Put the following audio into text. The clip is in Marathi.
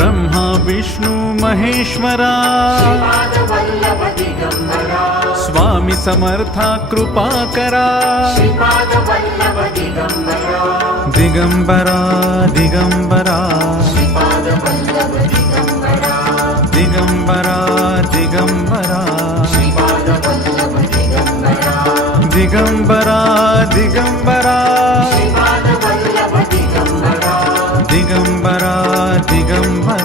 ब्रह्मा विष्णु महेश्वरा श्रीपादवल्लभ दिगंबरा स्वामी समर्था कृपा करा श्रीपादवल्लभ दिगंबरा दिगंबरा दिगंबरा श्रीपादवल्लभ दिगंबरा दिगंबरा दिगंबरा श्रीपादवल्लभ दिगंबरा दिगंबरा दिगंबरा श्रीपादवल्लभ दिगंबरा दिगंबरा दिगंबरा